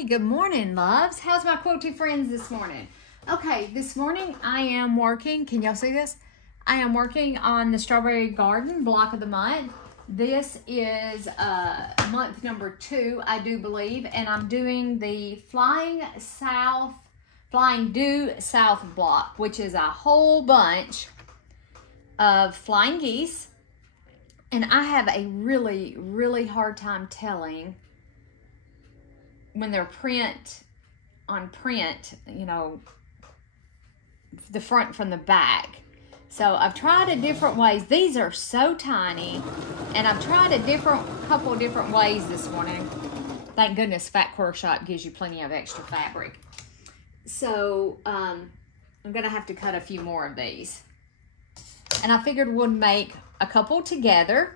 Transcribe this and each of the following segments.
Hey, good morning, loves. How's my quilty friends this morning? Okay, this morning I am working, can y'all see this? I am working on the Strawberry Garden block of the month. This is month number 2, I do believe, and I'm doing the Flying Due South block, which is a whole bunch of flying geese. And I have a really, really hard time telling when they're on print, you know, the front from the back. So I've tried a different ways. These are so tiny, and I've tried a couple different ways this morning. Thank goodness Fat Quarter Shop gives you plenty of extra fabric. So I'm gonna have to cut a few more of these. And I figured we'd make a couple together.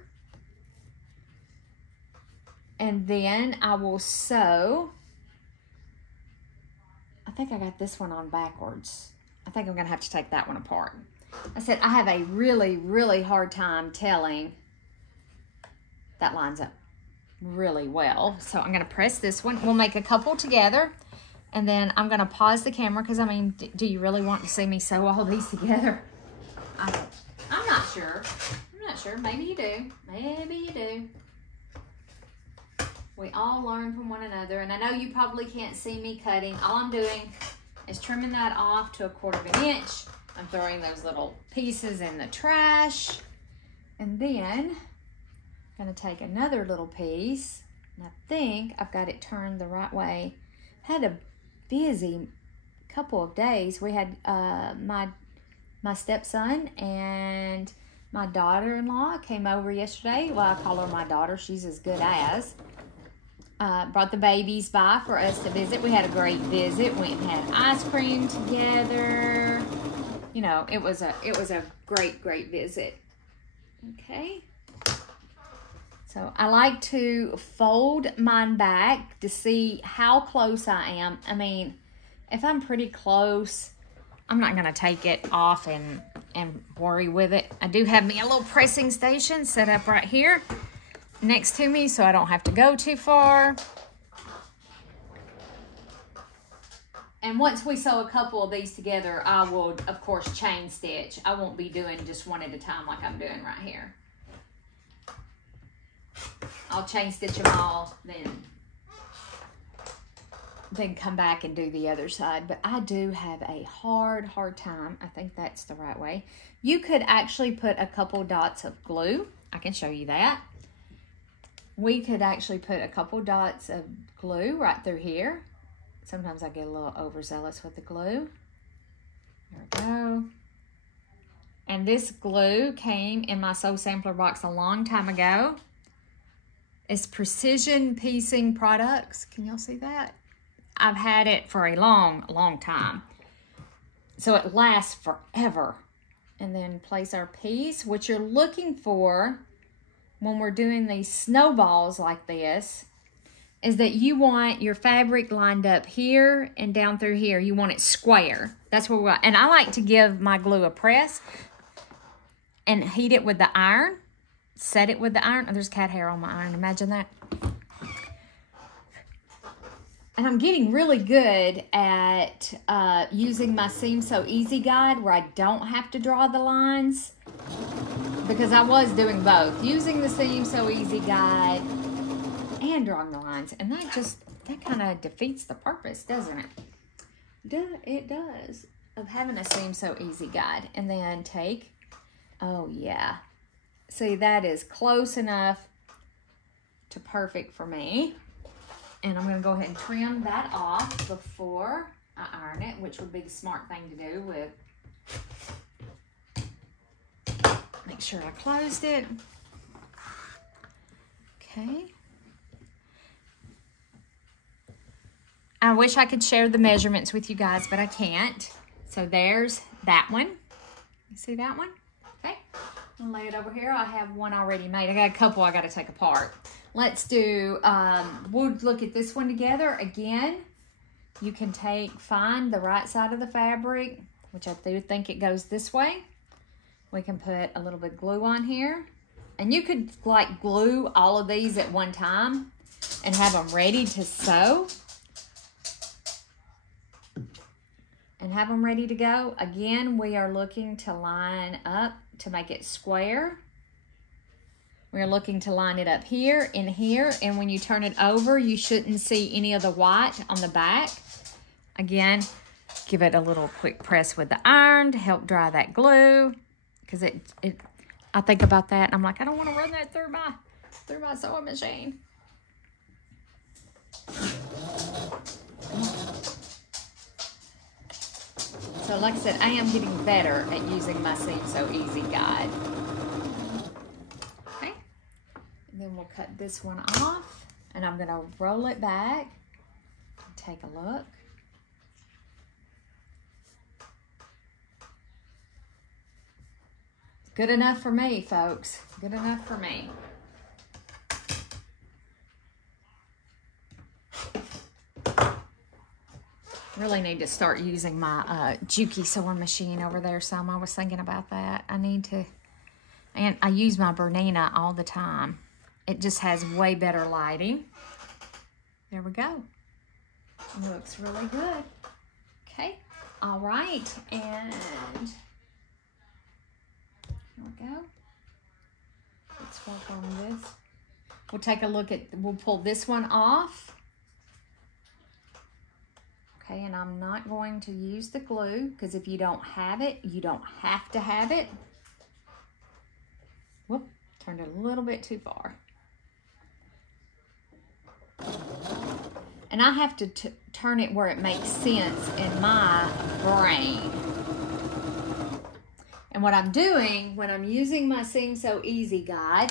And then I will sew. I think I got this one on backwards. I think I'm gonna have to take that one apart. I said I have a really, really hard time telling. That lines up really well. So I'm gonna press this one. We'll make a couple together. And then I'm gonna pause the camera because I mean, do you really want to see me sew all these together? I'm not sure. I'm not sure. Maybe you do. Maybe you do. We all learn from one another, and I know you probably can't see me cutting. All I'm doing is trimming that off to 1/4 inch. I'm throwing those little pieces in the trash, and then I'm gonna take another little piece, and I think I've got it turned the right way. Had a busy couple of days. We had my stepson and my daughter-in-law came over yesterday. Well, I call her my daughter. She's as good as. Brought the babies by for us to visit. We had a great visit. Went and had ice cream together. You know, it was a great visit. Okay. So I like to fold mine back to see how close I am. I mean, if I'm pretty close, I'm not gonna take it off and worry with it. I do have me a little pressing station set up right here next to me so I don't have to go too far. And once we sew a couple of these together, I will, of course, chain stitch. I won't be doing just one at a time like I'm doing right here. I'll chain stitch them all, then come back and do the other side. But I do have a hard time. I think that's the right way. You could actually put a couple dots of glue. I can show you that. We could actually put a couple dots of glue right through here. Sometimes I get a little overzealous with the glue. There we go. And this glue came in my Sew Sampler box a long time ago. It's Precision Piecing Products. Can y'all see that? I've had it for a long time. So it lasts forever. And then place our piece. What you're looking for when we're doing these snowballs like this is that you want your fabric lined up here and down through here. You want it square. That's what we want. And I like to give my glue a press and heat it with the iron. Set it with the iron. Oh, there's cat hair on my iron. Imagine that. And I'm getting really good at using my Seam So Easy guide where I don't have to draw the lines, because I was doing both, using the Seam So Easy guide and drawing the lines, and that kind of defeats the purpose, doesn't it? It does, of having a Seam So Easy guide. And then take, oh yeah, see, that is close enough to perfect for me. And I'm going to go ahead and trim that off before I iron it, which would be the smart thing to do with. Make sure I closed it. Okay. I wish I could share the measurements with you guys, but I can't. So there's that one. You see that one? Okay. I'll lay it over here. I have one already made. I got a couple I got to take apart. Let's do, we'll look at this one together. Again, you can find the right side of the fabric, which I do think it goes this way. We can put a little bit of glue on here. And you could like glue all of these at one time and have them ready to sew. have them ready to go. Again, we are looking to line up to make it square. We're looking to line it up here and here, and when you turn it over, you shouldn't see any of the white on the back. Again, give it a little quick press with the iron to help dry that glue, because I think about that and I'm like, I don't want to run that through my sewing machine. So like I said, I am getting better at using my Seam Sew Easy guide. Okay, and then we'll cut this one off, and I'm gonna roll it back and take a look. Good enough for me, folks. Good enough for me. Really need to start using my Juki sewing machine over there some. I was thinking about that. I need to, and I use my Bernina all the time. It just has way better lighting. There we go. Looks really good. Okay, all right, and here we go. Let's work on this. We'll take a look at, we'll pull this one off. Okay, and I'm not going to use the glue, because if you don't have it, you don't have to have it. Whoop, turned it a little bit too far. And I have to turn it where it makes sense in my brain. And what I'm doing when I'm using my Seam Sew Easy guide,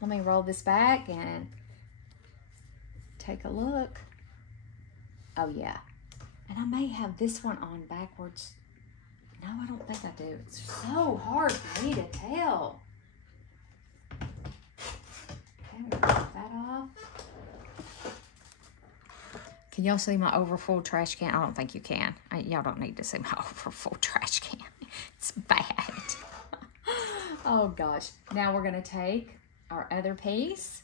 let me roll this back and take a look. Oh yeah. And I may have this one on backwards. No, I don't think I do. It's so hard for me to tell. Okay, we'll take that off. Can y'all see my overfull trash can? I don't think you can. Y'all don't need to see my overfull trash can. It's bad. Oh gosh. Now we're gonna take our other piece.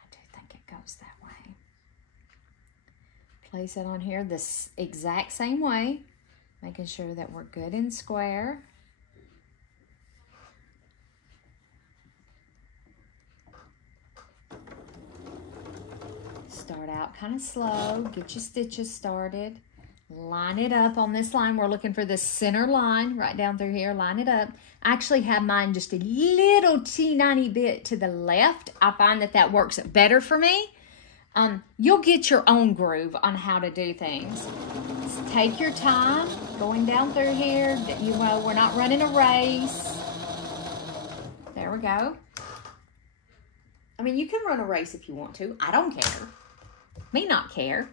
I do think it goes that way. Place it on here this exact same way, making sure that we're good and square. Start out kind of slow, get your stitches started. Line it up on this line. We're looking for the center line right down through here. Line it up. I actually have mine just a little teeny bit to the left. I find that that works better for me. You'll get your own groove on how to do things. Just take your time going down through here. You know, we're not running a race. There we go. I mean, you can run a race if you want to. I don't care. Me not care.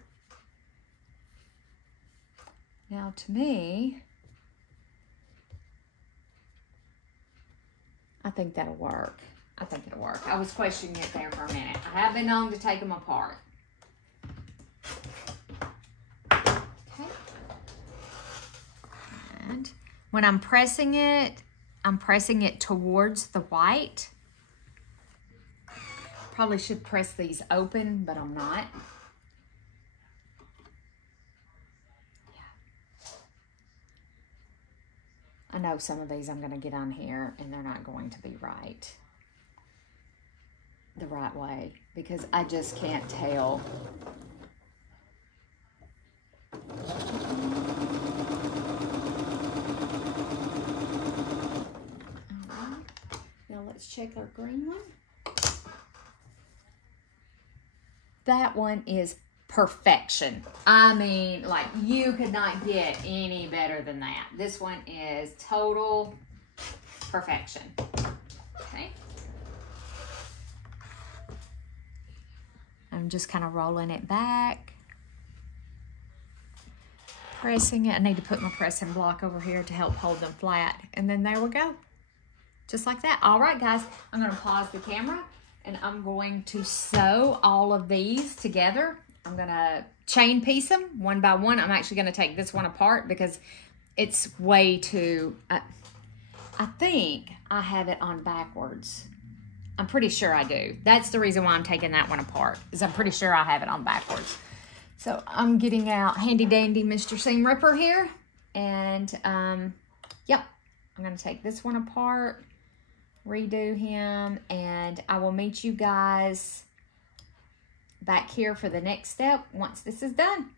Now, to me, I think that'll work. I think it'll work. I was questioning it there for a minute. I have been known to take them apart. Okay. And when I'm pressing it towards the white. Probably should press these open, but I'm not. I know some of these I'm going to get on here and they're not going to be right. The right way, because I just can't tell. Alright, now let's check our green one. That one is perfection. I mean, like, you could not get any better than that. This one is total perfection. Okay. I'm just kind of rolling it back. Pressing it. I need to put my pressing block over here to help hold them flat. And then there we go. Just like that. All right, guys. I'm going to pause the camera and I'm going to sew all of these together. I'm going to chain piece them one by one. I'm actually going to take this one apart because it's way too... I think I have it on backwards. I'm pretty sure I do. That's the reason why I'm taking that one apart, is I'm pretty sure I have it on backwards. So I'm getting out handy dandy Mr. Seam Ripper here. And yep, I'm gonna take this one apart, redo him, and I will meet you guys back here for the next step once this is done.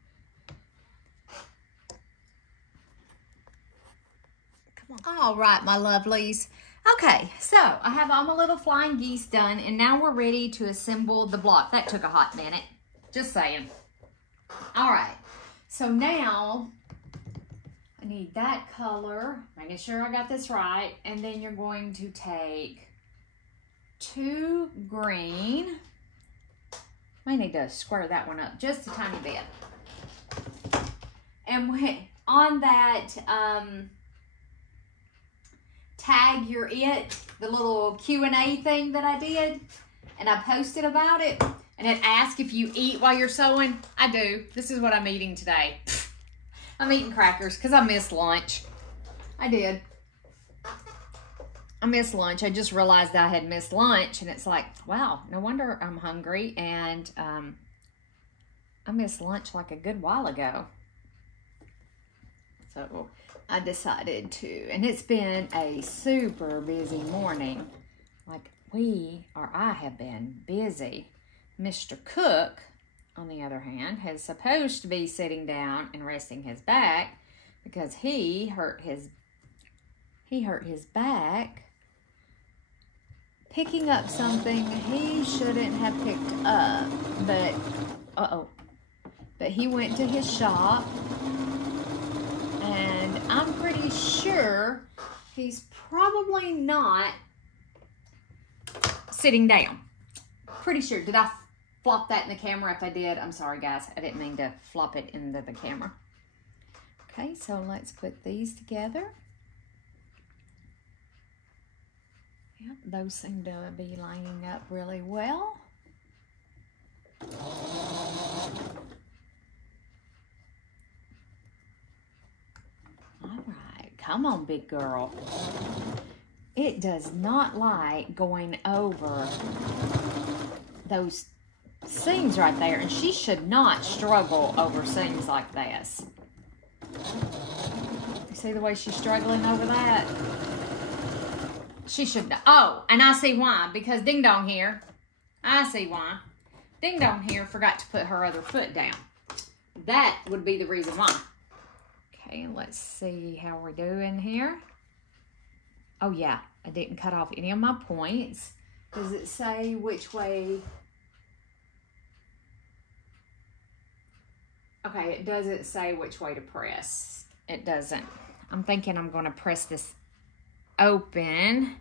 Come on. All right, my lovelies. Okay, so I have all my little flying geese done, and now we're ready to assemble the block. That took a hot minute, just saying. All right, so now I need that color, making sure I got this right, and then you're going to take 2 green. I need to square that one up just a tiny bit. And on that tag your it, the little Q&A thing that I did, and I posted about it, and it asked if you eat while you're sewing. I do. This is what I'm eating today. I'm eating crackers because I missed lunch. I did. I missed lunch. I just realized I had missed lunch, and it's like, wow, no wonder I'm hungry. And I missed lunch like a good while ago. So I decided to, and it's been a super busy morning. Like I have been busy. Mr. Cook, on the other hand, is supposed to be sitting down and resting his back because he hurt his back picking up something he shouldn't have picked up. But he went to his shop, and I'm pretty sure he's probably not sitting down. Pretty sure. Did I flop that in the camera? If I did, I'm sorry, guys. I didn't mean to flop it into the camera. Okay, so let's put these together. Yep, those seem to be lining up really well. All right, come on, big girl. It does not like going over those seams right there, and she should not struggle over seams like this. You see the way she's struggling over that? She should. Oh, and I see why, because Ding Dong here, I see why. Ding Dong here forgot to put her other foot down. That would be the reason why. Okay, let's see how we're doing here. Oh yeah, I didn't cut off any of my points. Does it say which way? Okay, it doesn't say which way to press. It doesn't. I'm thinking I'm going to press this open.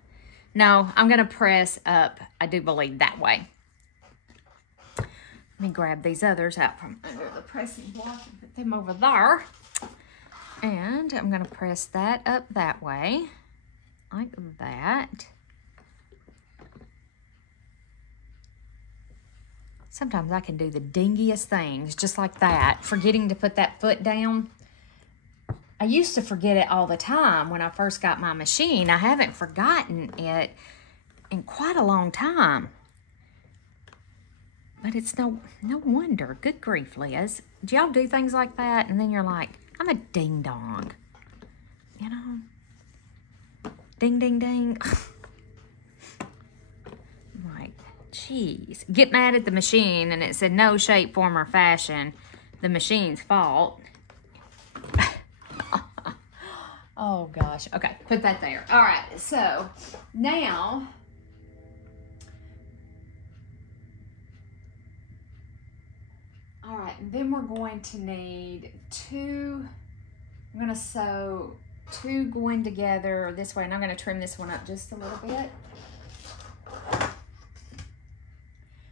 No, I'm going to press up, I do believe, that way. Let me grab these others out from under the pressing block and put them over there. And I'm going to press that up that way, like that. Sometimes I can do the dingiest things, just like that, forgetting to put that foot down. I used to forget it all the time when I first got my machine. I haven't forgotten it in quite a long time. But it's no wonder. Good grief, Liz. Do y'all do things like that? And then you're like, I'm a ding dong. You know? Ding, ding, ding. I'm like, jeez. Get mad at the machine, and it said no shape, form, or fashion. The machine's fault. Oh, gosh. Okay, put that there. All right, so now... All right, and then we're going to need 2, I'm gonna sew 2 going together this way, and I'm gonna trim this one up just a little bit.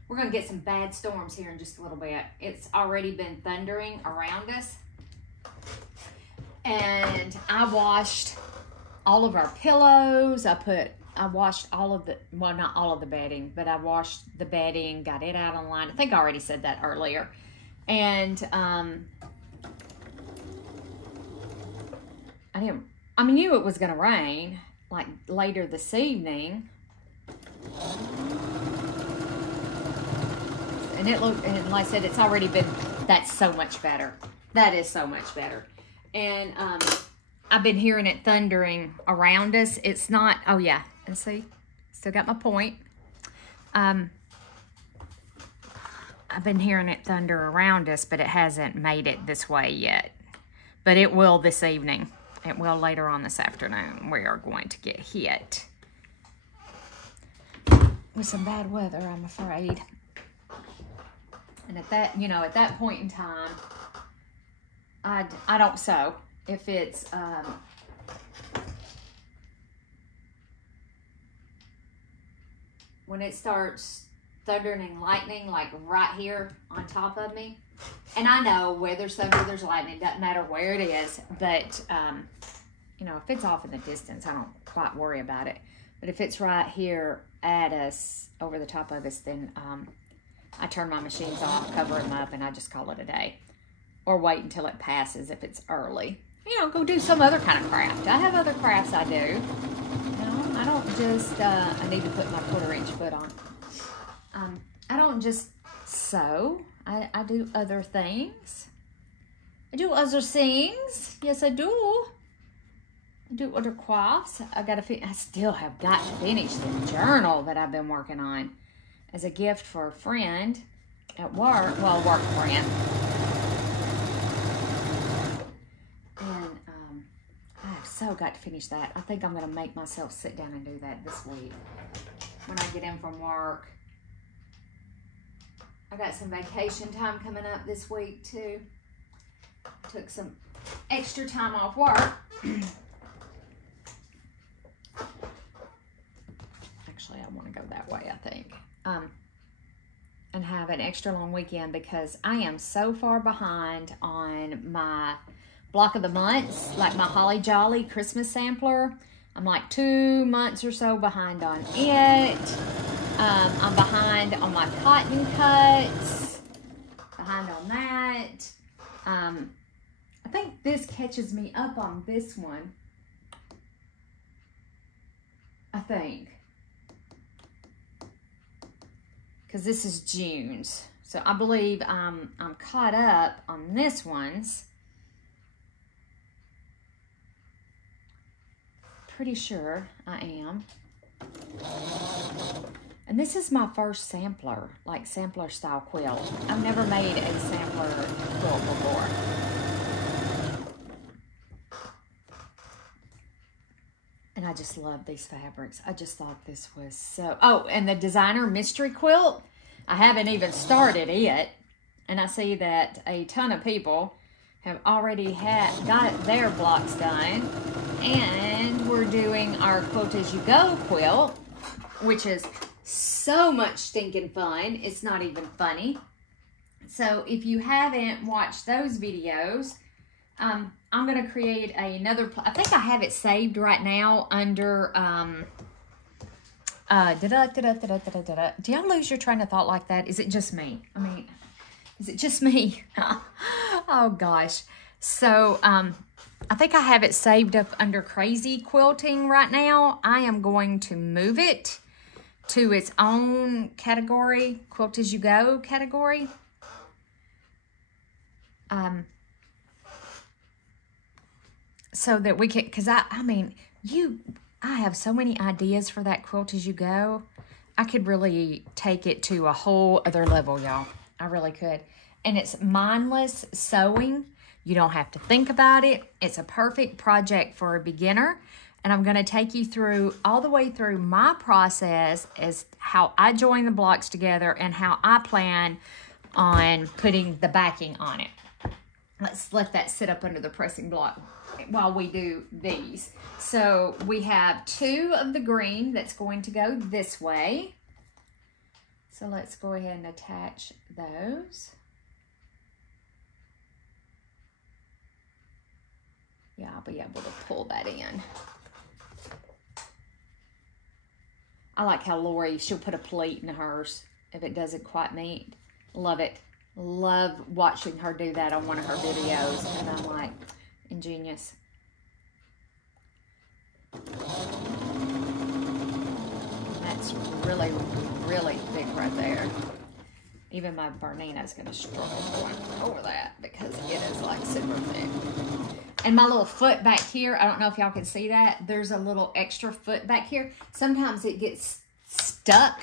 We're gonna get some bad storms here in just a little bit. It's already been thundering around us. And I washed all of our pillows. I washed all of the, well, not all of the bedding, but I washed the bedding, got it out online. I think I already said that earlier. And I knew it was gonna rain like later this evening. And it looked, and like I said, it's already been That's so much better. That is so much better. And I've been hearing it thundering around us. It's not, oh yeah, and see, still got my point. I've been hearing it thunder around us, but it hasn't made it this way yet. But it will this evening. It will later on this afternoon. We are going to get hit with some bad weather, I'm afraid. And at that, you know, at that point in time, I don't sow. If it's, when it starts thundering and lightning, like right here on top of me, and I know where there's thunder, there's lightning, doesn't matter where it is, but, you know, if it's off in the distance, I don't quite worry about it. But if it's right here at us, over the top of us, then I turn my machines off, cover them up, and I just call it a day. Or wait until it passes if it's early. You know, go do some other kind of craft. I have other crafts I do. You know, I don't just, I need to put my 1/4-inch foot on. I don't just sew. I do other things. I do other things. Yes, I do. I do other crafts. I still have got to finish the journal that I've been working on as a gift for a friend at work. Well, a work friend. And I have so got to finish that. I think I'm going to make myself sit down and do that this week when I get in from work. I got some vacation time coming up this week too. Took some extra time off work. Actually, I want to go that way, I think. And have an extra long weekend because I am so far behind on my block of the months, like my Holly Jolly Christmas sampler. I'm like 2 months or so behind on it. I'm behind on my cotton cuts, behind on that. I think this catches me up on this one. I think. Because this is June's. So I believe I'm caught up on this one's. Pretty sure I am. And this is my first sampler, like sampler style quilt. I've never made a sampler quilt before. And I just love these fabrics. I just thought this was so... Oh, and the designer mystery quilt, I haven't even started it. And I see that a ton of people have already got their blocks done. And we're doing our Quilt As You Go quilt, which is so much stinking fun. It's not even funny. So if you haven't watched those videos, I'm going to create another, I think I have it saved right now under, do y'all lose your train of thought like that? Is it just me? I mean, is it just me? Oh gosh. So, I think I have it saved up under crazy quilting right now. I am going to move it to its own category, Quilt As You Go category. So that we can, because I mean, I have so many ideas for that Quilt As You Go. I could really take it to a whole other level, y'all. I really could. And it's mindless sewing. You don't have to think about it. It's a perfect project for a beginner. And I'm going to take you through all the way through my process as how I join the blocks together and how I plan on putting the backing on it. Let's let that sit up under the pressing block while we do these. So we have 2 of the green that's going to go this way. So let's go ahead and attach those. Yeah, I'll be able to pull that in. I like how Lori, she'll put a pleat in hers if it doesn't quite meet. Love it. Love watching her do that on one of her videos. And I'm like, ingenious. That's really, really big right there. Even my Bernina's gonna struggle going over that because it is like super thick. And my little foot back here, I don't know if y'all can see that. There's a little extra foot back here. Sometimes it gets stuck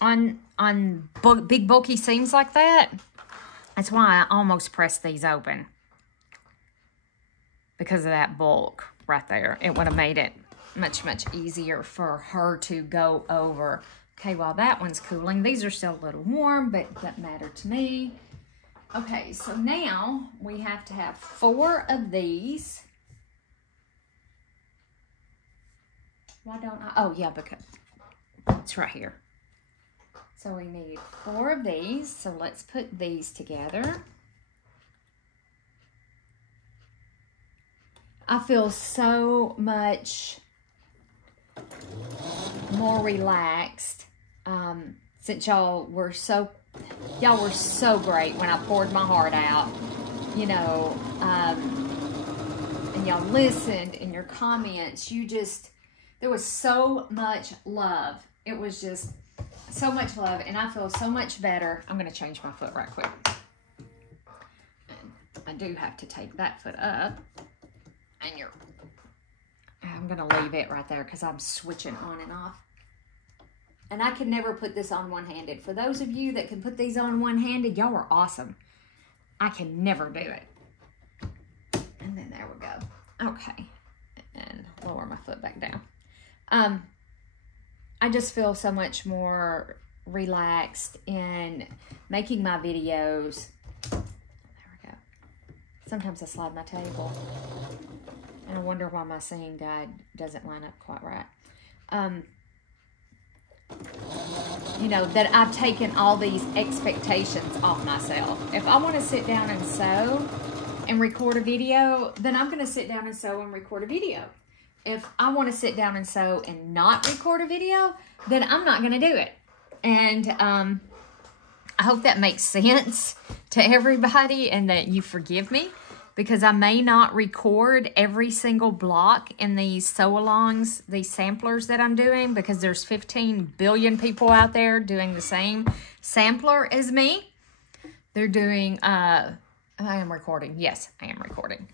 on big bulky seams like that. That's why I almost pressed these open. Because of that bulk right there. It would have made it much, much easier for her to go over. Okay, while that one's cooling, these are still a little warm, but it doesn't matter to me. Okay, so now we have to have 4 of these. Why don't I? Oh, yeah, because it's right here. So we need 4 of these. So let's put these together. I feel so much more relaxed since y'all were so great when I poured my heart out, you know, and y'all listened in your comments. There was so much love. It was just so much love, and I feel so much better. I'm going to change my foot right quick. And I do have to take that foot up. And I'm going to leave it right there because I'm switching on and off. And I can never put this on one-handed. For those of you that can put these on one-handed, y'all are awesome. I can never do it. And then there we go. Okay. And lower my foot back down. I just feel so much more relaxed in making my videos. There we go. Sometimes I slide my table. And I wonder why my singing guide doesn't line up quite right. You know, that I've taken all these expectations off myself. If I want to sit down and sew and record a video, then I'm going to sit down and sew and record a video. If I want to sit down and sew and not record a video, then I'm not going to do it. And I hope that makes sense to everybody and that you forgive me, because I may not record every single block in these sew-alongs, these samplers that I'm doing, because there's 15 billion people out there doing the same sampler as me. They're doing, I am recording. Yes, I am recording.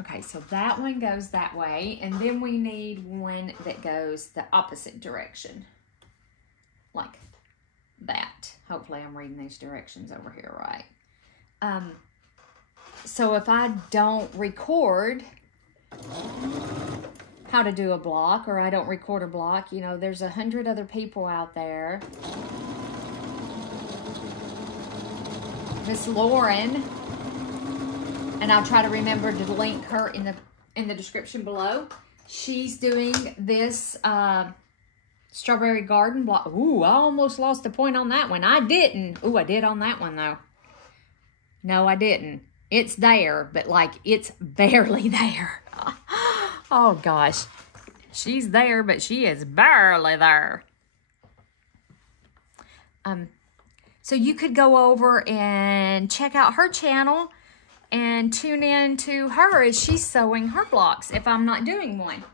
Okay, so that one goes that way, and then we need one that goes the opposite direction, like that. Hopefully I'm reading these directions over here right. So if I don't record how to do a block, or I don't record a block, you know, there's 100 other people out there. Miss Lauren, and I'll try to remember to link her in the description below. She's doing this Strawberry Garden block. Ooh, I almost lost a point on that one. I didn't. Ooh, I did on that one though. No, I didn't. It's there, but like it's barely there. Oh gosh. She's there, but she is barely there. So you could go over and check out her channel and tune in to her as she's sewing her blocks if I'm not doing one,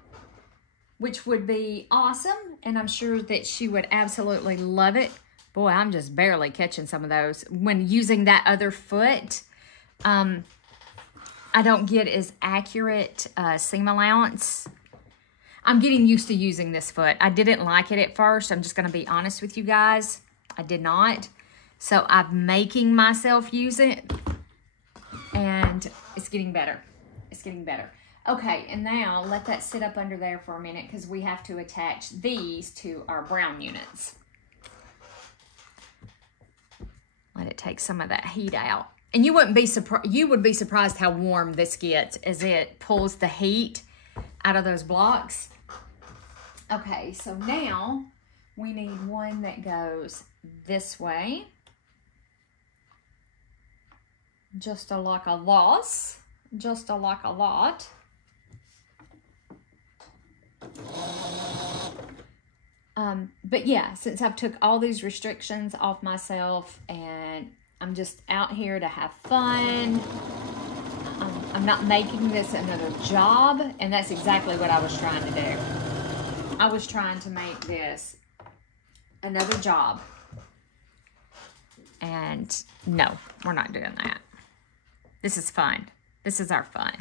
which would be awesome. And I'm sure that she would absolutely love it. Boy, I'm just barely catching some of those. When using that other foot, I don't get as accurate seam allowance. I'm getting used to using this foot. I didn't like it at first. I'm just going to be honest with you guys. I did not. So I'm making myself use it. And it's getting better. It's getting better. Okay, and now let that sit up under there for a minute because we have to attach these to our brown units. Let it take some of that heat out. And you would be surprised how warm this gets as it pulls the heat out of those blocks. Okay, so now we need one that goes this way. Just a like a loss. Just a like a lot. But yeah, since I've took all these restrictions off myself and I'm just out here to have fun. I'm not making this another job, and that's exactly what I was trying to do. I was trying to make this another job. And no, we're not doing that. This is fun. This is our fun.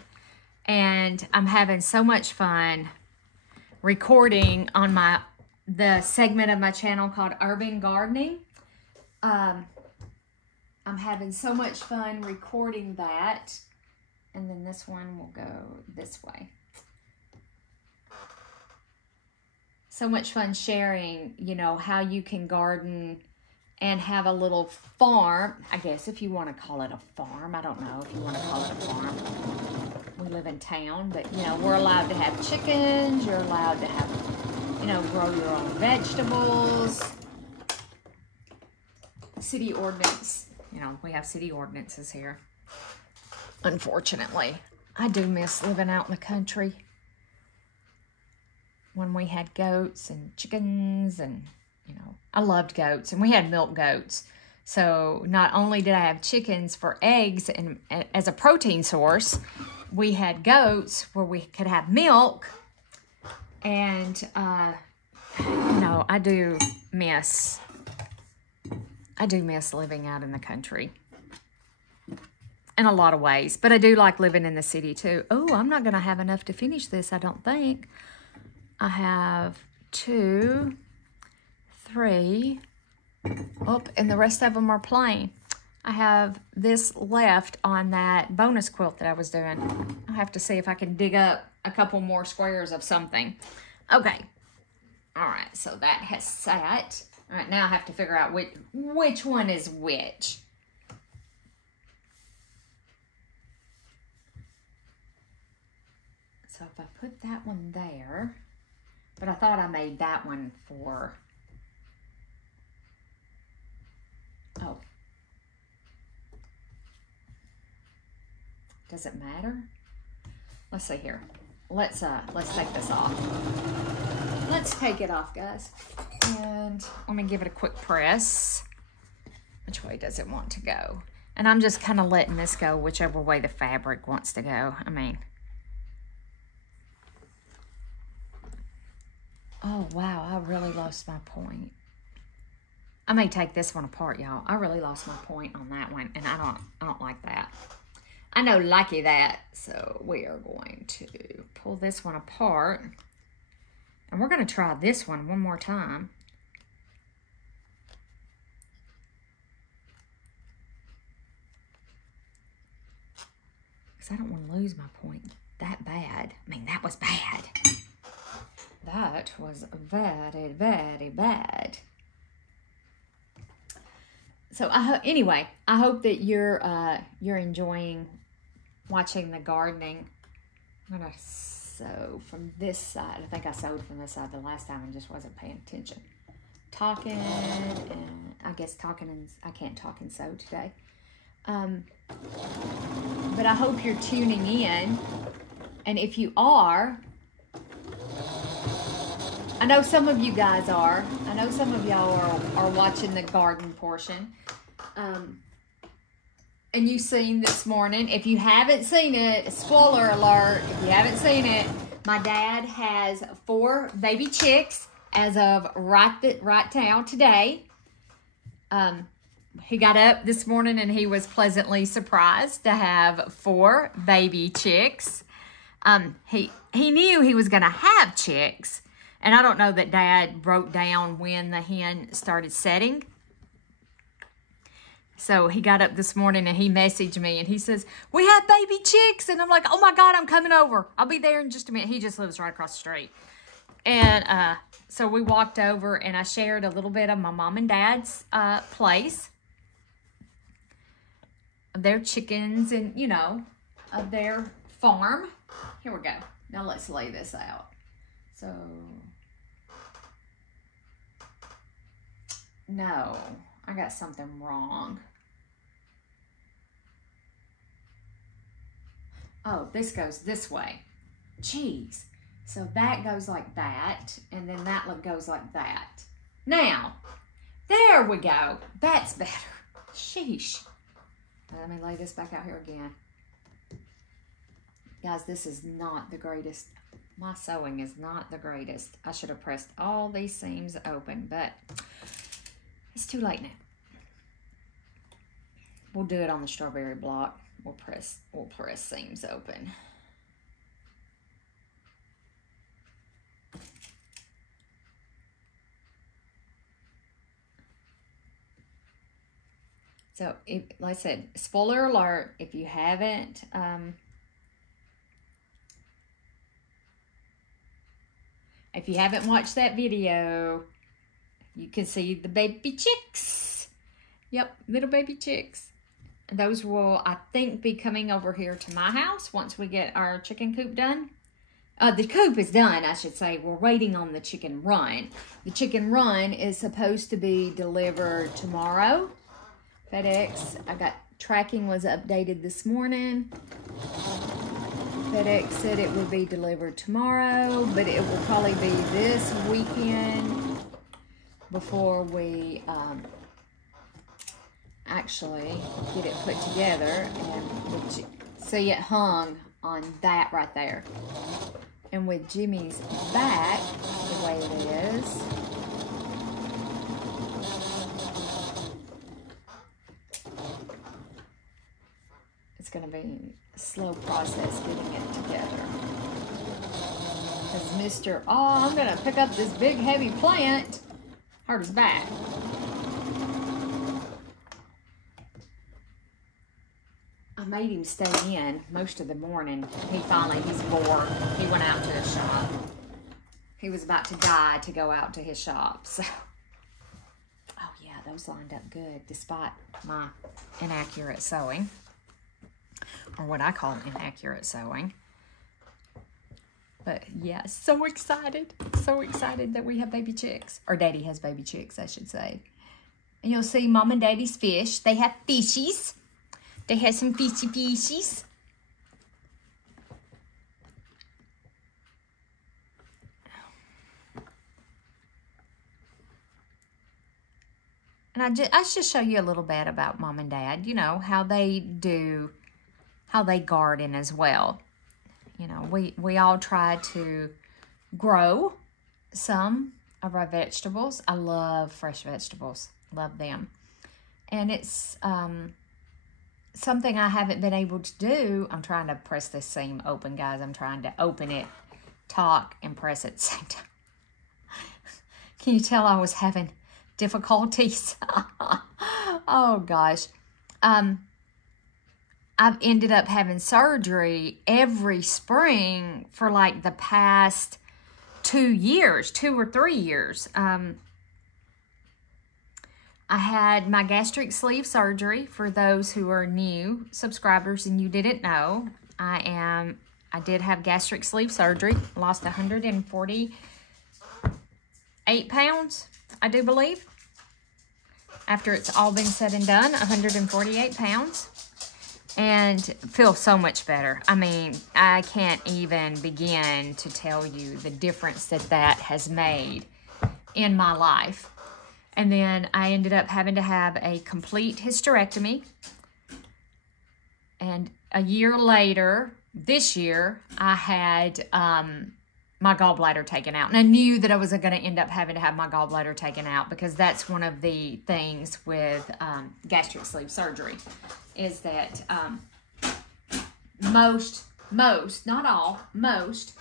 And I'm having so much fun recording on the segment of my channel called Urban Gardening. I'm having so much fun recording that. And then this one will go this way. So much fun sharing, you know, how you can garden and have a little farm. I guess if you want to call it a farm. I don't know if you want to call it a farm. We live in town, but, you know, we're allowed to have chickens. You're allowed to have, you know, grow your own vegetables. City ordinance. You know, we have city ordinances here. Unfortunately, I do miss living out in the country. When we had goats and chickens and, you know, I loved goats and we had milk goats. So not only did I have chickens for eggs and as a protein source, we had goats where we could have milk. And, you know, I do miss living out in the country in a lot of ways, but I do like living in the city too. Oh, I'm not going to have enough to finish this, I don't think. I have 2, 3, and the rest of them are plain. I have this left on that bonus quilt that I was doing. I'll have to see if I can dig up a couple more squares of something. Okay. All right, so that has sat. All right, now I have to figure out which one is which. So if I put that one there, but I thought I made that one for, oh. Does it matter? Let's see here. Let's take this off. Let's take it off, guys. And let me give it a quick press. Which way does it want to go? And I'm just kind of letting this go whichever way the fabric wants to go. I mean, oh, wow, I really lost my point. I may take this one apart, y'all. I really lost my point on that one, and I don't like that. I know likey that, so we are going to pull this one apart. And we're going to try this one more time. Because I don't want to lose my point that bad. I mean, that was bad. That was very, very bad. So anyway, I hope that you're enjoying watching the gardening. I'm gonna sew from this side. I think I sewed from this side the last time and just wasn't paying attention. Talking and I guess talking and I can't talk and sew today. But I hope you're tuning in, and if you are, I know some of you guys are. I know some of y'all are watching the garden portion. And you've seen this morning. If you haven't seen it, spoiler alert, if you haven't seen it, my dad has 4 baby chicks as of right now today. He got up this morning and he was pleasantly surprised to have 4 baby chicks. He knew he was going to have chicks. And I don't know that Dad wrote down when the hen started setting. So he got up this morning and he messaged me and he says, we have baby chicks. And I'm like, oh my God, I'm coming over. I'll be there in just a minute. He just lives right across the street. And so we walked over and I shared a little bit of my mom and dad's place. Of their chickens and, you know, of their farm. Here we go. Now let's lay this out. So, no, I got something wrong. Oh, this goes this way. Jeez. So that goes like that, and then that goes like that. Now, there we go. That's better. Sheesh. Let me lay this back out here again. Guys, this is not the greatest. My sewing is not the greatest. I should have pressed all these seams open, but it's too late now. We'll do it on the strawberry block. We'll press seams open. So, like I said, spoiler alert, if you haven't, watched that video, you can see the baby chicks. Yep, little baby chicks. Those will, I think, be coming over here to my house once we get our chicken coop done. The coop is done, I should say. We're waiting on the chicken run. The chicken run is supposed to be delivered tomorrow. FedEx, tracking was updated this morning. FedEx said it would be delivered tomorrow, but it will probably be this weekend before we actually get it put together. And see, it hung on that right there. And with Jimmy's back the way it is, it's going to be a slow process getting it together. Because I'm going to pick up this big heavy plant, hurt his back. I made him stay in most of the morning. He's bored. He went out to his shop. He was about to die to go out to his shop. So, oh yeah, those lined up good despite my inaccurate sewing. Or what I call inaccurate sewing. But yeah, so excited. So excited that we have baby chicks. Or Daddy has baby chicks, I should say. And you'll see Mom and Daddy's fish. They have fishies. They have some fishies. And I should show you a little bit about Mom and Dad. You know, how they garden as well. You know, we all try to grow some of our vegetables. I love fresh vegetables. Love them. And it's something I haven't been able to do. I'm trying to press this seam open, guys. I'm trying to open it, talk, and press it at the same time. Can you tell I was having difficulties? Oh, gosh. I've ended up having surgery every spring for like the past 2 or 3 years. I had my gastric sleeve surgery. For those who are new subscribers and you didn't know, I did have gastric sleeve surgery. Lost 148 pounds, I do believe. After it's all been said and done, 148 pounds. And feel so much better. I mean, I can't even begin to tell you the difference that has made in my life. And then I ended up having to have a complete hysterectomy. And a year later, this year, I had my gallbladder taken out. And I knew that I was going to end up having to have my gallbladder taken out because that's one of the things with gastric sleeve surgery is that most, not all, most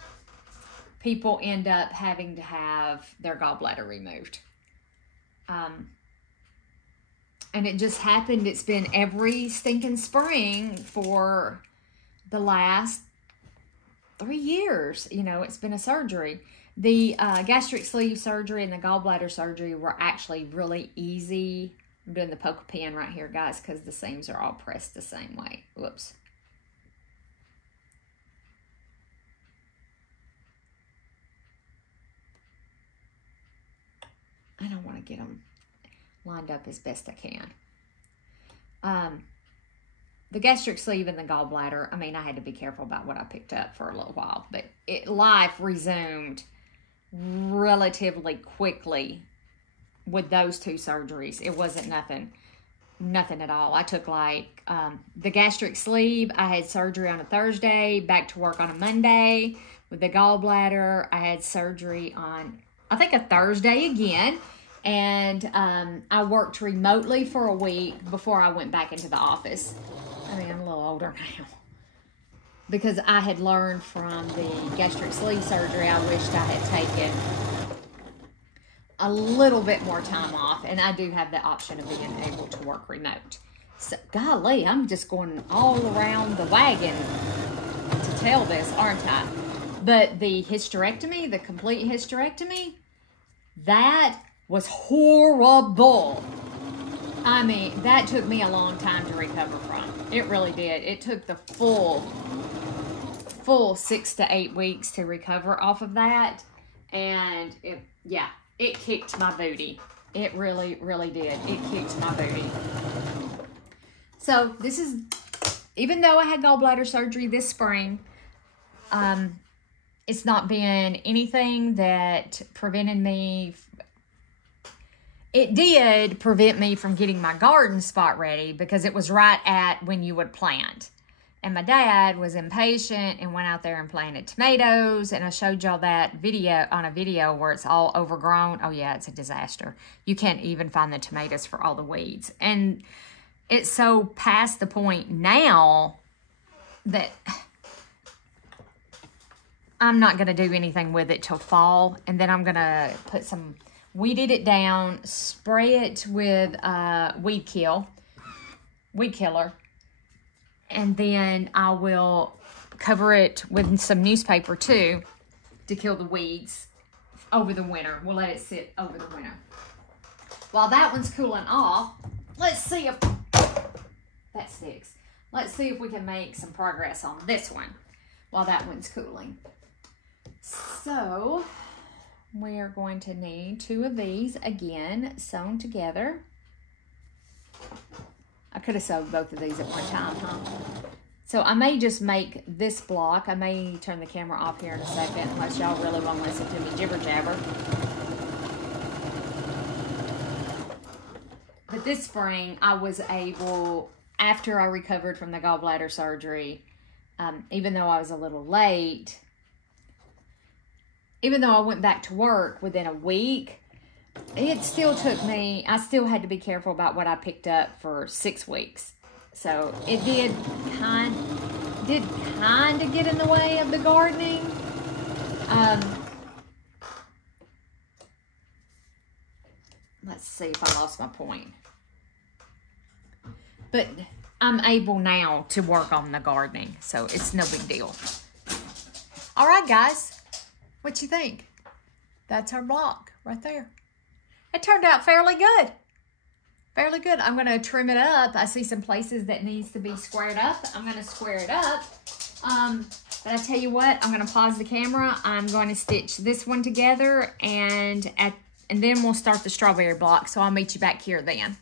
people end up having to have their gallbladder removed. And it just happened. It's been every stinking spring for the last 3 years. You know, it's been a surgery. The gastric sleeve surgery and the gallbladder surgery were actually really easy. I'm doing the poke pen right here, guys, because the seams are all pressed the same way. Whoops. I don't want to get them lined up as best I can. The gastric sleeve and the gallbladder, I mean, I had to be careful about what I picked up for a little while, but life resumed relatively quickly with those two surgeries. It wasn't nothing at all. I took like the gastric sleeve, I had surgery on a Thursday, back to work on a Monday. With the gallbladder, I had surgery on, I think, a Thursday again. And I worked remotely for a week before I went back into the office. I mean, I'm a little older now. Because I had learned from the gastric sleeve surgery, I wished I had taken a little bit more time off. And I do have the option of being able to work remote. So, golly, I'm just going all around the wagon to tell this, aren't I? But the hysterectomy, the complete hysterectomy, that was horrible. I mean, that took me a long time to recover from. It really did. It took the full 6 to 8 weeks to recover off of that. And it kicked my booty. It really, really did. It kicked my booty. So this is, even though I had gallbladder surgery this spring, it's not been anything that prevented me. It did prevent me from getting my garden spot ready because it was right at when you would plant. And my dad was impatient and went out there and planted tomatoes. And I showed y'all that video on a video where it's all overgrown. Oh yeah, it's a disaster. You can't even find the tomatoes for all the weeds. And it's so past the point now that I'm not going to do anything with it till fall. And then I'm going to put some, weeded it down, spray it with weed killer. And then I will cover it with some newspaper too to kill the weeds over the winter. We'll let it sit over the winter. While that one's cooling off, let's see if that sticks. Let's see if we can make some progress on this one while that one's cooling. So we are going to need 2 of these again sewn together. I could have sewed both of these at one time, huh? So I may just make this block. I may turn the camera off here in a second unless y'all really want to listen to me jibber jabber. But this spring I was able, after I recovered from the gallbladder surgery, even though I was a little late, even though I went back to work within a week, it still took me, I still had to be careful about what I picked up for 6 weeks. So it did kind of get in the way of the gardening. Let's see if I lost my point. But I'm able now to work on the gardening, so it's no big deal. All right, guys, what you think? That's our block right there. It turned out fairly good. Fairly good. I'm going to trim it up. I see some places that needs to be squared up. I'm going to square it up. But I tell you what, I'm going to pause the camera. I'm going to stitch this one together and then we'll start the strawberry block. So I'll meet you back here then.